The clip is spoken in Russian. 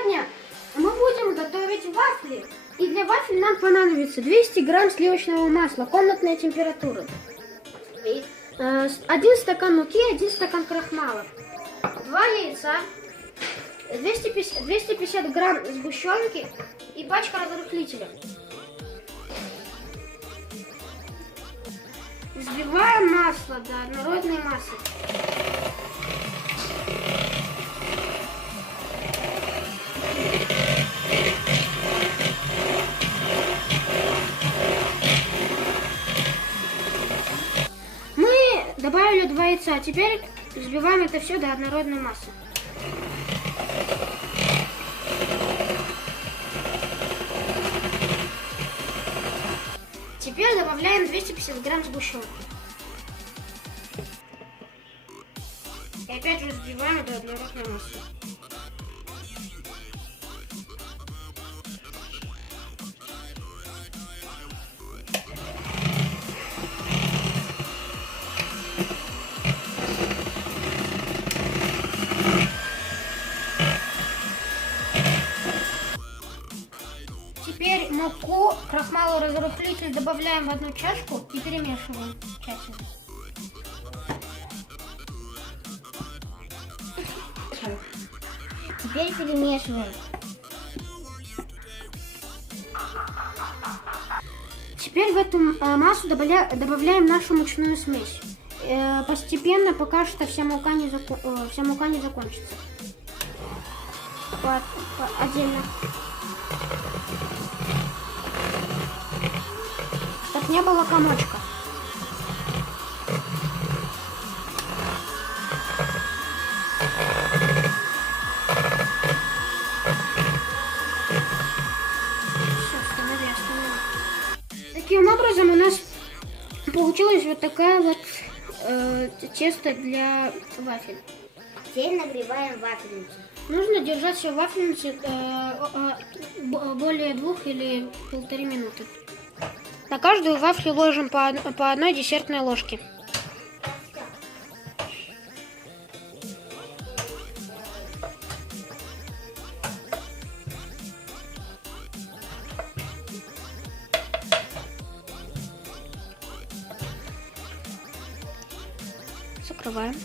Сегодня мы будем готовить вафли. И для вафель нам понадобится 200 грамм сливочного масла комнатной температуры, 1 стакан муки, 1 стакан крахмала, 2 яйца, 250 грамм сгущенки и пачка разрыхлителя. Взбиваем масло до однородной массы. Мы добавили 2 яйца, теперь взбиваем это все до однородной массы. Теперь добавляем 250 грамм сгущенки. И опять же взбиваем до однородной массы. Теперь муку, крахмал и разрыхлитель добавляем в одну чашку и перемешиваем тщательно. Теперь перемешиваем. Теперь в эту массу добавляем нашу мучную смесь. Постепенно, пока что вся мука не закончится. Отдельно. Чтоб не было комочка. Таким образом у нас получилась вот такая вот тесто для вафель. Теперь нагреваем вафельницу. Нужно держать все в вафельнице более 2 или 1,5 минуты. На каждую вафлю ложим по одной десертной ложке. Закрываем.